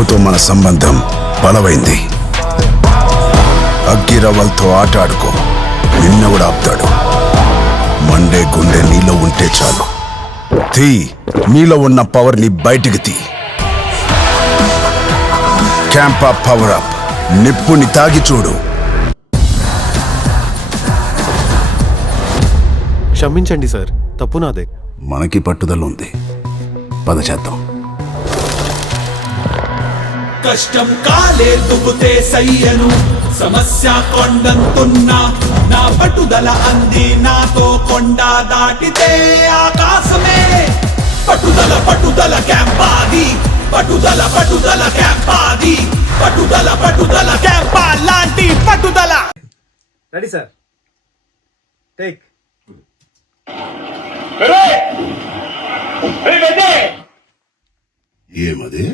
నిప్పుతో మన సంబంధం బలమైంది. అగ్గిరవ్వలతో ఆట ఆడుకో, నిన్న కూడా ఆపుతాడు. మండే గుండె నీలో ఉంటే చాలు. తీ, నీలో ఉన్న పవర్ ని బయటికి తీ. Camp up, power up. నిప్పుని తాగి చూడు. క్షమించండి సార్, తప్పు నాదే. మనకి పట్టుదల ఉంది, పద చేద్దాం. కష్టం కాలే దుబుతే సయ్యను, సమస్య కొండంతున్నా నా పట్టుదల అంది నాతో. కొండ దాటితే ఆకాశమే. పట్టుదల పట్టుదల క్యాంపాది, పట్టుదల పట్టుదల క్యాంపాది, పట్టుదల పట్టుదల క్యాంపా లాంటి పట్టుదల. Ready sir, take. ఏమది?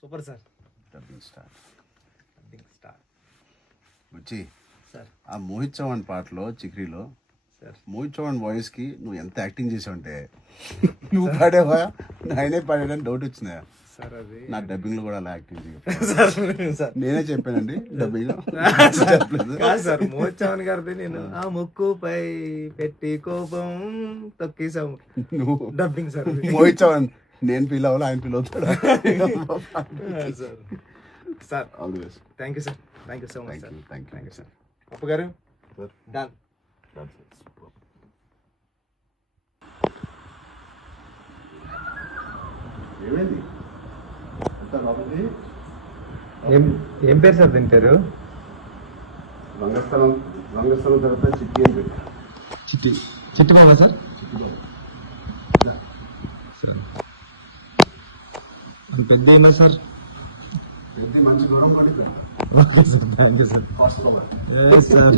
Super sir. వచ్చి సార్. ఆ మోహిత్ చౌహాన్ పాటలో చిక్రీలో మోహిత్ చౌహాన్ వాయిస్ కి నువ్వు ఎంత యాక్టింగ్ చేసావంటే నువ్వు పాడేవా ఆయనే పాడాడని డౌట్ వచ్చిందా సార్? అది నా డబ్బింగ్ లో కూడా అలా యాక్టింగ్ సార్ నేనే చెప్పానండి డబ్బింగ్ కాదు సార్, మోహిత్ చౌహాన్ గారిది నేను ఆ ముక్కుపై పెట్టి కోపం తొక్కేసాము నువ్వు డబ్బింగ్ సార్. మోహిత్ చౌహాన్ నేను ఫీల్ అవ్వాలి, ఆయన ఫీల్ అవుతాడు. Sir sir, all the best. Thank you sir, thank you so much sir. Thank you sir. అప్పు గారు డన్. ఏమైంది అంతా లోపలికి ఏం పేరు సార్ దీని పేరు? రంగస్థలం తర్వాత చిట్టి అని పెట్టా. చిట్టి బాబా సార్. పెద్ద ఏమే సార్? పెద్ద మంచి గౌరవం పడిందా? Thank you sir. వాస్తవం. సార్